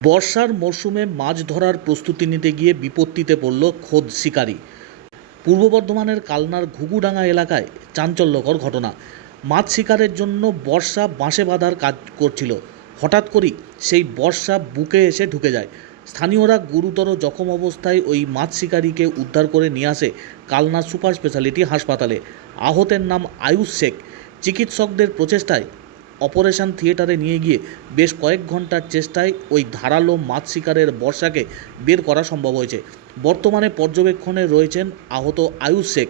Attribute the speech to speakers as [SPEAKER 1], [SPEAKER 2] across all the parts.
[SPEAKER 1] বর্ষার মরশুমে মাছ ধরার প্রস্তুতি নিতে গিয়ে বিপত্তিতে পড়ল খোদ শিকারী। পূর্ব বর্ধমানের কালনার ঘুঘুডাঙ্গা এলাকায় চাঞ্চল্যকর ঘটনা। মাছ শিকারের জন্য বর্ষা বাঁশে বাঁধার কাজ করছিল। হঠাৎ করেই সেই বর্ষা বুকে এসে ঢুকে যায়। স্থানীয়রা গুরুতর জখম অবস্থায় ওই মাছ শিকারীকে উদ্ধার করে নিয়ে আসে কালনা সুপার স্পেশালিটি হাসপাতালে। আহতের নাম আয়ুষ শেখ। চিকিৎসকদের প্রচেষ্টায় অপারেশন থিয়েটারে নিয়ে গিয়ে বেশ কয়েক ঘণ্টার চেষ্টায় ওই ধারালো মাছ শিকারের বর্ষাকে বের করা সম্ভব হয়েছে। বর্তমানে পর্যবেক্ষণে রয়েছেন আহত আয়ুষ শেখ।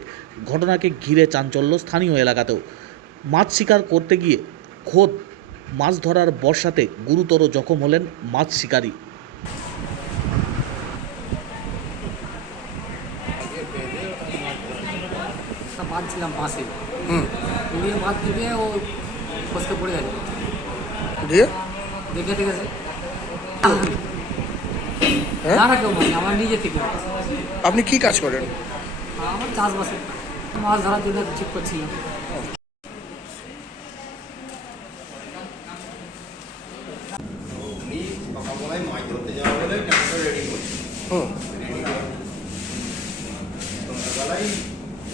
[SPEAKER 1] ঘটনাকে ঘিরে চাঞ্চল্য স্থানীয় এলাকাতেও। মাছ শিকার করতে গিয়ে খোদ মাছ ধরার বর্ষাতে গুরুতর জখম হলেন মাছ শিকারী।
[SPEAKER 2] বাঁধছিলাম বাঁশে
[SPEAKER 3] হুম।
[SPEAKER 2] বাঁধ দিবে ও ফসকে পড়ে গেছে
[SPEAKER 3] দিয়ে?
[SPEAKER 2] দেখে দেখেছে
[SPEAKER 3] হ্যাঁ?
[SPEAKER 2] না না কেউ মানে আমার নিজে থেকে।
[SPEAKER 3] আপনি কি কাজ করেন?
[SPEAKER 2] আমার চাষবাসে। মাছ ধরার জন্য ঠিক করছিলাম
[SPEAKER 4] সকালবেলায় মাছ ধরতে যাওয়া বলে ট্যাঙ্কটা রেডি করছে।
[SPEAKER 3] হুম।
[SPEAKER 4] রেডি সন্ধ্যাবেলায়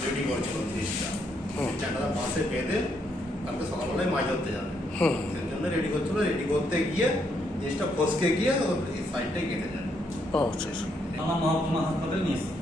[SPEAKER 4] রেডি করছিল জিনিসটা
[SPEAKER 3] হুম।
[SPEAKER 4] ট্যাঙ্কটা বাসে বেঁধে কালকে সকালবেলায় মাছ ধরতে যাবে। সেই জন্য রেডি করছিল রেডি করতে গিয়ে জিনিসটা ফসকে গিয়ে ওর এই সাইডটাই কেটে যায়।
[SPEAKER 3] ও আচ্ছা আচ্ছা।
[SPEAKER 5] আমার মহকুমা হাসপাতাল নিয়ে এসেছি।